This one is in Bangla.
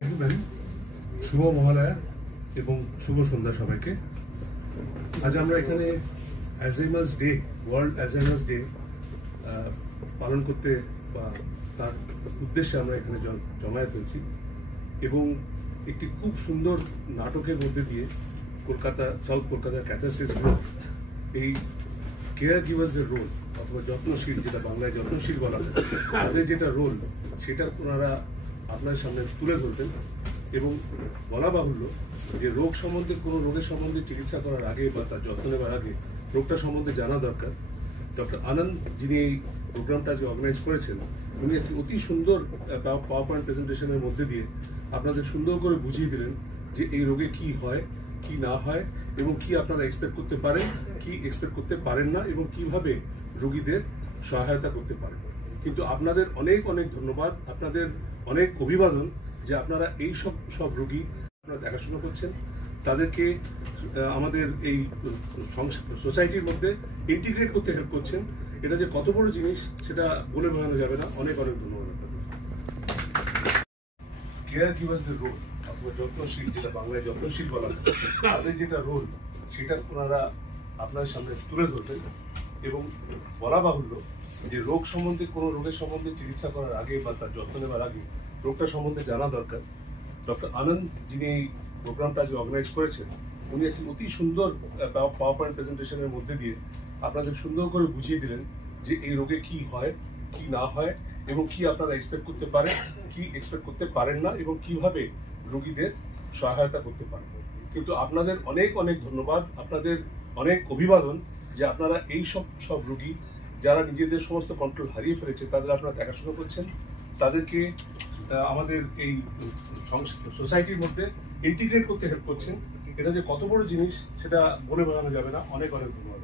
শুভ মহালয়া এবং শুভ সন্ধ্যা সবাইকে। আজ আমরা এখানে Alzheimer's day, world Alzheimer's day পালন করতে বা তার উদ্দেশ্যে আমরা এখানে জমায়েত হয়েছি এবং একটি খুব সুন্দর নাটকের মধ্যে দিয়ে সাউথ কলকাতা ক্যাথারসিস গ্রুপ এই কেয়ার গিভার্সদের রোল অথবা যত্নশীল, যেটা বাংলায় যত্নশীল বলা হয়, তাদের যেটা রোল সেটা ওনারা আপনার সামনে তুলে ধরবেন এবং বলা বাহুল্য যে রোগ সম্বন্ধে, কোনো রোগের সম্বন্ধে চিকিৎসা করার আগে বা তার যত্ন নেওয়ার আগে রোগটা সম্বন্ধে জানা দরকার। ডক্টর আনন্দ, যিনি এই প্রোগ্রামটা যে অর্গানাইজ করেছেন, উনি একটি অতি সুন্দর পাওয়ার পয়েন্ট প্রেজেন্টেশনের মধ্যে দিয়ে আপনাদের সুন্দর করে বুঝিয়ে দিলেন যে এই রোগে কি হয়, কি না হয় এবং কি আপনারা এক্সপেক্ট করতে পারেন, কি এক্সপেক্ট করতে পারেন না এবং কিভাবে রোগীদের সহায়তা করতে পারেন। কিন্তু আপনাদের অনেক অনেক ধন্যবাদ, আপনাদের অনেক অভিবাদন যে আপনারা এই সব রোগী আপনারা দেখাশোনা করছেন, তাদেরকে আমাদের এই সোসাইটির মধ্যে ইন্টিগ্রেট করতে হেল্প করছেন। এটা যে কত বড় জিনিস সেটা বলে বোঝানো যাবে না। অনেক অনেক ধন্যবাদ আপনাদের। কেয়ার গিভার্সদের রোল অথবা যত্নশীল, যেটা বাংলায় যত্নশীল বলা হয়, তাদের যেটা রোল সেটা ওনারা আপনার সামনে তুলে ধরবেন এবং বলা বাহুল্য যে রোগ সম্বন্ধে, কোনো রোগের সম্বন্ধে চিকিৎসা করার আগে বা তার যত্ন নেওয়ার আগে রোগটা সম্বন্ধে জানা দরকার। ডক্টর আনন্দ, যিনি এই প্রোগ্রামটা যে অর্গানাইজ করেছেন, উনি একটি অতি সুন্দর পাওয়ার পয়েন্ট প্রেজেন্টেশনের মধ্যে দিয়ে আপনাদের সুন্দর করে বুঝিয়ে দিলেন যে এই রোগে কি হয়, কি না হয় এবং কি আপনারা এক্সপেক্ট করতে পারেন, কি এক্সপেক্ট করতে পারেন না এবং কিভাবে রোগীদের সহায়তা করতে পারেন। কিন্তু আপনাদের অনেক অনেক ধন্যবাদ, আপনাদের অনেক অভিবাদন যে আপনারা এই সব রোগী যারা নিজেদের সমস্ত কন্ট্রোল হারিয়ে ফেলেছে, তাদের আপনারা দেখাশোনা করছেন, তাদেরকে আমাদের এই সোসাইটির মধ্যে ইন্টিগ্রেট করতে হেল্প করছেন। এটা যে কত বড় জিনিস সেটা বলে বোঝানো যাবে না। অনেক অনেক ধন্যবাদ।